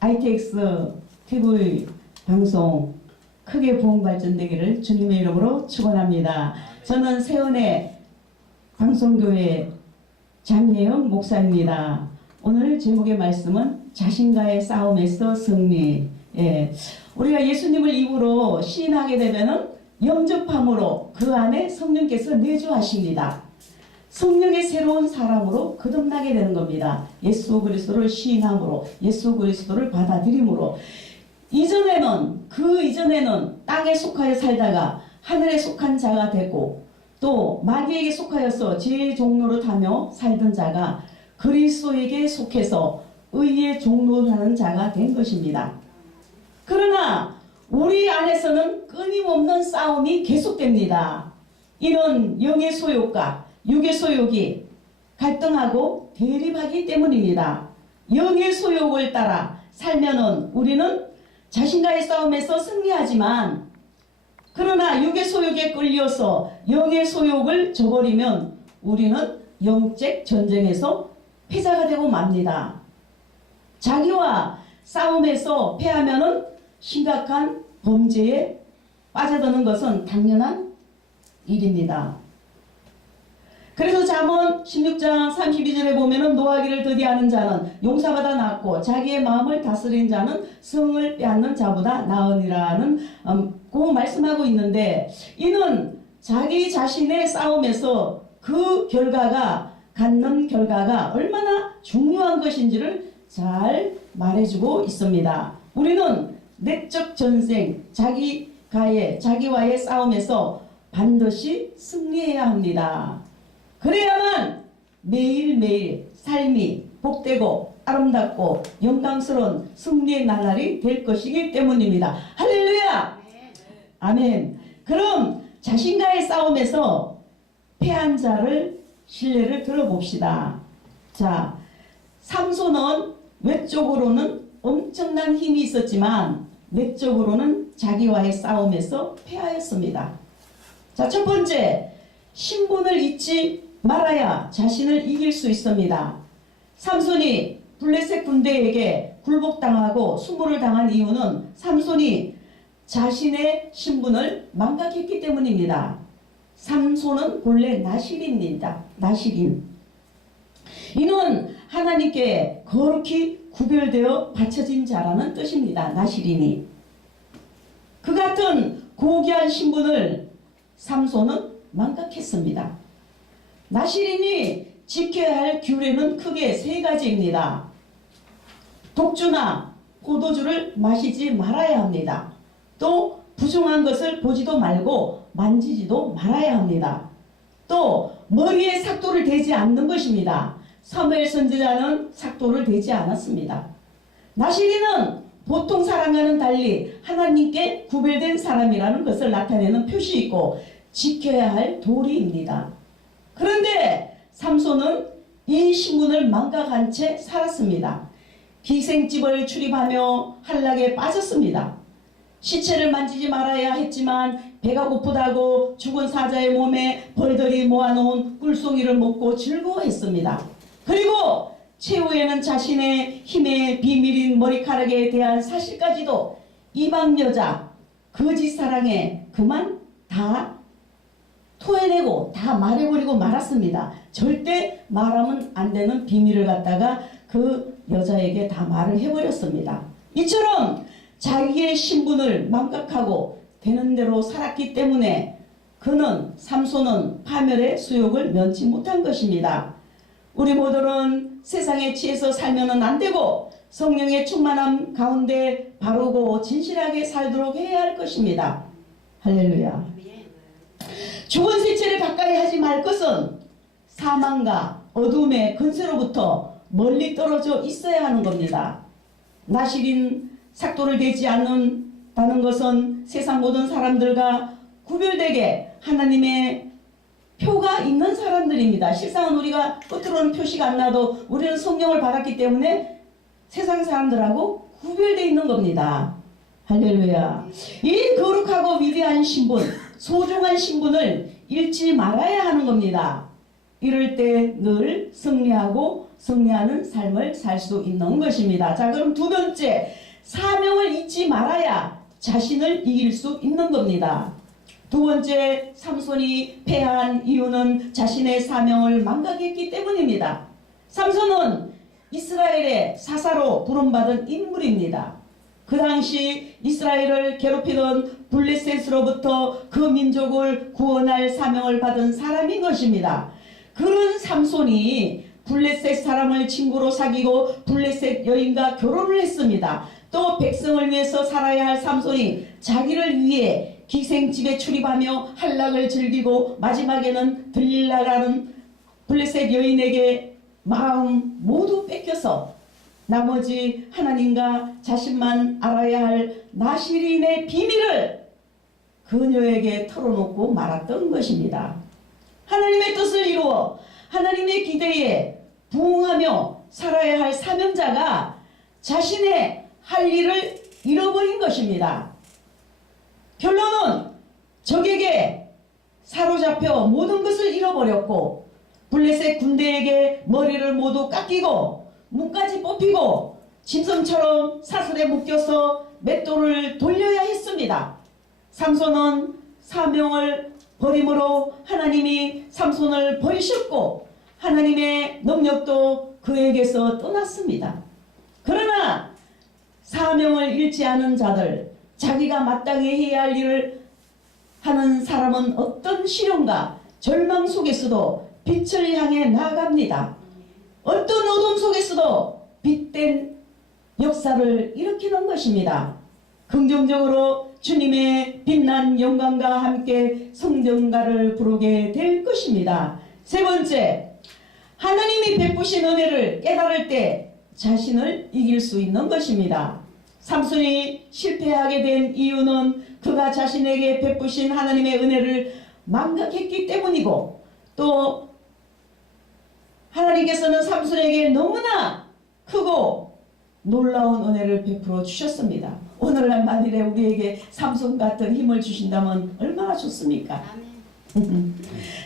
ITX TV 방송 크게 부흥 발전되기를 주님의 이름으로 축원합니다. 저는 세원의 방송교회 장예영 목사입니다. 오늘 제목의 말씀은 자신과의 싸움에서 승리. 우리가 예수님을 입으로 시인하게 되면은 영접함으로 그 안에 성령께서 내주하십니다. 성령의 새로운 사람으로 거듭나게 되는 겁니다. 예수 그리스도를 시인함으로, 예수 그리스도를 받아들임으로. 그 이전에는 땅에 속하여 살다가 하늘에 속한 자가 되고, 또 마귀에게 속하여서 죄의 종로를 타며 살던 자가 그리스도에게 속해서 의의 종로를 하는 자가 된 것입니다. 그러나 우리 안에서는 끊임없는 싸움이 계속됩니다. 이는 영의 소욕과 육의 소욕이 갈등하고 대립하기 때문입니다. 영의 소욕을 따라 살면은 우리는 자신과의 싸움에서 승리하지만, 그러나 육의 소욕에 끌려서 영의 소욕을 저버리면 우리는 영적 전쟁에서 패자가 되고 맙니다. 자기와 싸움에서 패하면은 심각한 범죄에 빠져드는 것은 당연한 일입니다. 그래서 잠언 16장 32절에 보면은 노하기를 더디하는 자는 용사보다 낫고 자기의 마음을 다스린 자는 성을 빼앗는 자보다 나으니라는 고 말씀하고 있는데, 이는 자기 자신의 싸움에서 그 결과가 갖는 결과가 얼마나 중요한 것인지를 잘 말해주고 있습니다. 우리는 내적 전쟁, 자기와의 싸움에서 반드시 승리해야 합니다. 그래야만 매일매일 삶이 복되고 아름답고 영광스러운 승리의 나날이 될 것이기 때문입니다. 할렐루야! 아멘. 그럼 자신과의 싸움에서 패한 자를 신뢰를 들어봅시다. 자, 삼손은 외적으로는 엄청난 힘이 있었지만 내적으로는 자기와의 싸움에서 패하였습니다. 자, 첫 번째, 신분을 잊지 말아야 자신을 이길 수 있습니다. 삼손이 블레셋 군대에게 굴복당하고 수모를 당한 이유는 삼손이 자신의 신분을 망각했기 때문입니다. 삼손은 본래 나실인입니다. 나실인. 이는 하나님께 거룩히 구별되어 바쳐진 자라는 뜻입니다. 나실인이. 그 같은 고귀한 신분을 삼손은 망각했습니다. 나실인이 지켜야 할 규례는 크게 세 가지입니다. 독주나 포도주를 마시지 말아야 합니다. 또 부정한 것을 보지도 말고 만지지도 말아야 합니다. 또 머리에 삭도를 대지 않는 것입니다. 사무엘 선지자는 삭도를 대지 않았습니다. 나실인은 보통 사람과는 달리 하나님께 구별된 사람이라는 것을 나타내는 표시이고 지켜야 할 도리입니다. 그런데 삼손은 이 신분을 망각한 채 살았습니다. 기생집을 출입하며 한락에 빠졌습니다. 시체를 만지지 말아야 했지만 배가 고프다고 죽은 사자의 몸에 벌들이 모아놓은 꿀송이를 먹고 즐거워했습니다. 그리고 최후에는 자신의 힘의 비밀인 머리카락에 대한 사실까지도 이방 여자 거짓 사랑에 그만 다 토해내고 다 말해버리고 말았습니다. 절대 말하면 안 되는 비밀을 갖다가 그 여자에게 다 말을 해버렸습니다. 이처럼 자기의 신분을 망각하고 되는 대로 살았기 때문에 삼손은 파멸의 수욕을 면치 못한 것입니다. 우리 모두는 세상에 취해서 살면은 안 되고 성령의 충만함 가운데 바르고 진실하게 살도록 해야 할 것입니다. 할렐루야. 죽은 시체를 가까이 하지 말 것은 사망과 어둠의 근세로부터 멀리 떨어져 있어야 하는 겁니다. 나실인 삭도를 대지 않는다는 것은 세상 모든 사람들과 구별되게 하나님의 표가 있는 사람들입니다. 실상은 우리가 겉으로는 표시가 안 나도 우리는 성령을 받았기 때문에 세상 사람들하고 구별되어 있는 겁니다. 할렐루야. 이 거룩하고 위대한 신분, 소중한 신분을 잃지 말아야 하는 겁니다. 이럴 때 늘 승리하고 승리하는 삶을 살 수 있는 것입니다. 자, 그럼 두 번째, 사명을 잊지 말아야 자신을 이길 수 있는 겁니다. 두 번째, 삼손이 패한 이유는 자신의 사명을 망각했기 때문입니다. 삼손은 이스라엘의 사사로 부름받은 인물입니다. 그 당시 이스라엘을 괴롭히던 블레셋으로부터 그 민족을 구원할 사명을 받은 사람인 것입니다. 그런 삼손이 블레셋 사람을 친구로 사귀고 블레셋 여인과 결혼을 했습니다. 또 백성을 위해서 살아야 할 삼손이 자기를 위해 기생집에 출입하며 한락을 즐기고 마지막에는 들릴라라는 블레셋 여인에게 마음 모두 뺏겨서 나머지 하나님과 자신만 알아야 할 나시린의 비밀을 그녀에게 털어놓고 말았던 것입니다. 하나님의 뜻을 이루어 하나님의 기대에 부응하며 살아야 할 사명자가 자신의 할 일을 잃어버린 것입니다. 결론은 적에게 사로잡혀 모든 것을 잃어버렸고 블레셋 군대에게 머리를 모두 깎이고 눈까지 뽑히고 짐승처럼 사슬에 묶여서 맷돌을 돌려야 했습니다. 삼손은 사명을 버림으로 하나님이 삼손을 버리셨고 하나님의 능력도 그에게서 떠났습니다. 그러나 사명을 잃지 않은 자들, 자기가 마땅히 해야 할 일을 하는 사람은 어떤 시련과 절망 속에서도 빛을 향해 나아갑니다. 어떤 어둠 속에서도 빛된 역사를 일으키는 것입니다. 긍정적으로 주님의 빛난 영광과 함께 성전가를 부르게 될 것입니다. 세 번째, 하나님이 베푸신 은혜를 깨달을 때 자신을 이길 수 있는 것입니다. 삼손이 실패하게 된 이유는 그가 자신에게 베푸신 하나님의 은혜를 망각했기 때문이고 또 하나님께서는 삼손에게 너무나 크고 놀라운 은혜를 베풀어 주셨습니다. 오늘날 만일에 우리에게 삼손 같은 힘을 주신다면 얼마나 좋습니까?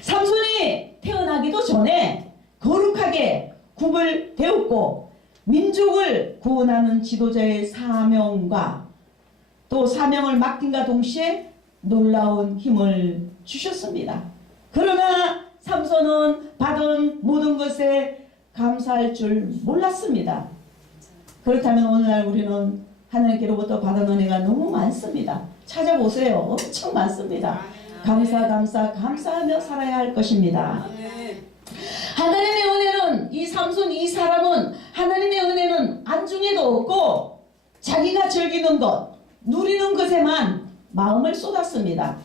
삼손이 태어나기도 전에 거룩하게 굽을 대었고 민족을 구원하는 지도자의 사명과 또 사명을 맡김과 동시에 놀라운 힘을 주셨습니다. 그러나 삼손은 받은 모든 것에 감사할 줄 몰랐습니다. 그렇다면 오늘날 우리는 하나님께로부터 받은 은혜가 너무 많습니다. 찾아보세요. 엄청 많습니다. 감사하며 살아야 할 것입니다. 하나님의 은혜는 이 삼손 이 사람은 하나님의 은혜는 안중에도 없고 자기가 즐기는 것, 누리는 것에만 마음을 쏟았습니다.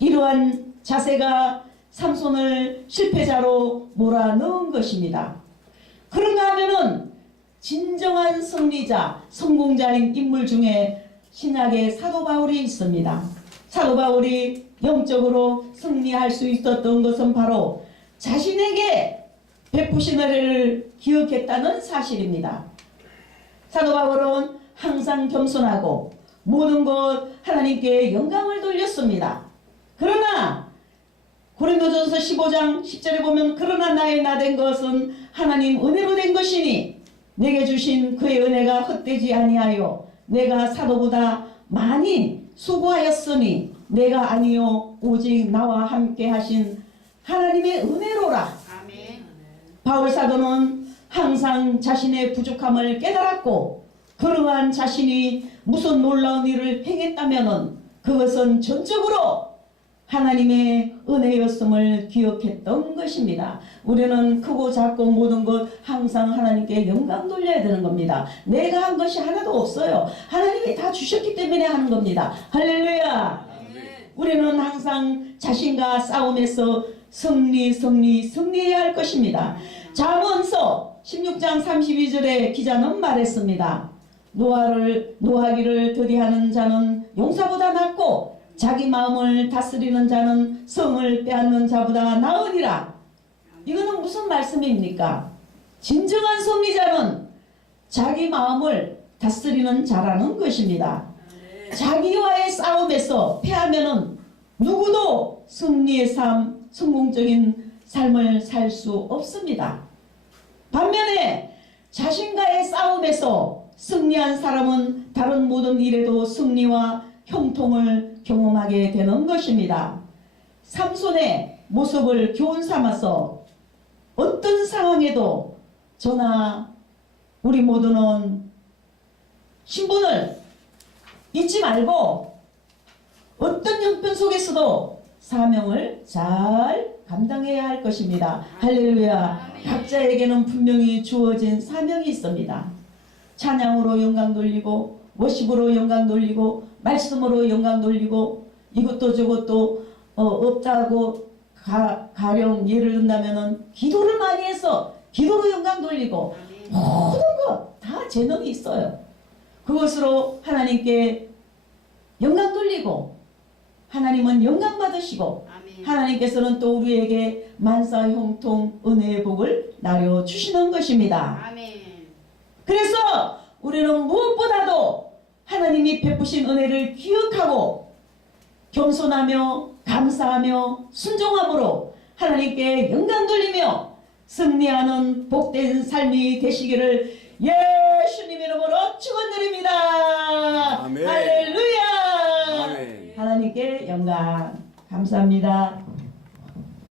이러한 자세가 삼손을 실패자로 몰아넣은 것입니다. 그런가 하면은 진정한 승리자, 성공자인 인물 중에 신약의 사도 바울이 있습니다. 사도 바울이 영적으로 승리할 수 있었던 것은 바로 자신에게 베푸신 은혜를 기억했다는 사실입니다. 사도 바울은 항상 겸손하고 모든 것 하나님께 영광을 돌렸습니다. 그러나 고린도전서 15장 10절에 보면 그러나 나의 나된 것은 하나님 은혜로 된 것이니 내게 주신 그의 은혜가 헛되지 아니하여 내가 사도보다 많이 수고하였으니 내가 아니요 오직 나와 함께 하신 하나님의 은혜로라. 아멘. 바울 사도는 항상 자신의 부족함을 깨달았고 그러한 자신이 무슨 놀라운 일을 행했다면 그것은 전적으로 하나님의 은혜였음을 기억했던 것입니다. 우리는 크고 작고 모든 것 항상 하나님께 영광 돌려야 되는 겁니다. 내가 한 것이 하나도 없어요. 하나님이 다 주셨기 때문에 하는 겁니다. 할렐루야. 우리는 항상 자신과 싸움에서 승리해야 할 것입니다. 잠언서 16장 32절에 기자는 말했습니다. 노하기를 더디하는 자는 용사보다 낫고 자기 마음을 다스리는 자는 성을 빼앗는 자보다 나으니라. 이거는 무슨 말씀입니까? 진정한 승리자는 자기 마음을 다스리는 자라는 것입니다. 자기와의 싸움에서 패하면은 누구도 승리의 삶, 성공적인 삶을 살 수 없습니다. 반면에 자신과의 싸움에서 승리한 사람은 다른 모든 일에도 승리와 형통을 경험하게 되는 것입니다. 삼손의 모습을 교훈 삼아서 어떤 상황에도 저나 우리 모두는 신분을 잊지 말고 어떤 형편 속에서도 사명을 잘 감당해야 할 것입니다. 할렐루야. 각자에게는 분명히 주어진 사명이 있습니다. 찬양으로 영광 돌리고 워십으로 영광 돌리고 말씀으로 영광 돌리고 이것도 저것도 없다고 가령 예를 든다면은 기도를 많이 해서 기도로 영광 돌리고 모든 것 다 재능이 있어요. 그것으로 하나님께 영광 돌리고 하나님은 영광 받으시고 하나님께서는 또 우리에게 만사 형통 은혜의 복을 나려 주시는 것입니다. 아멘. 그래서 우리는 무엇보다도 하나님이 베푸신 은혜를 기억하고 겸손하며 감사하며 순종함으로 하나님께 영광 돌리며 승리하는 복된 삶이 되시기를 예수님 이름으로 축원드립니다. 아멘. 할렐루야. 아멘. 하나님께 영광 감사합니다.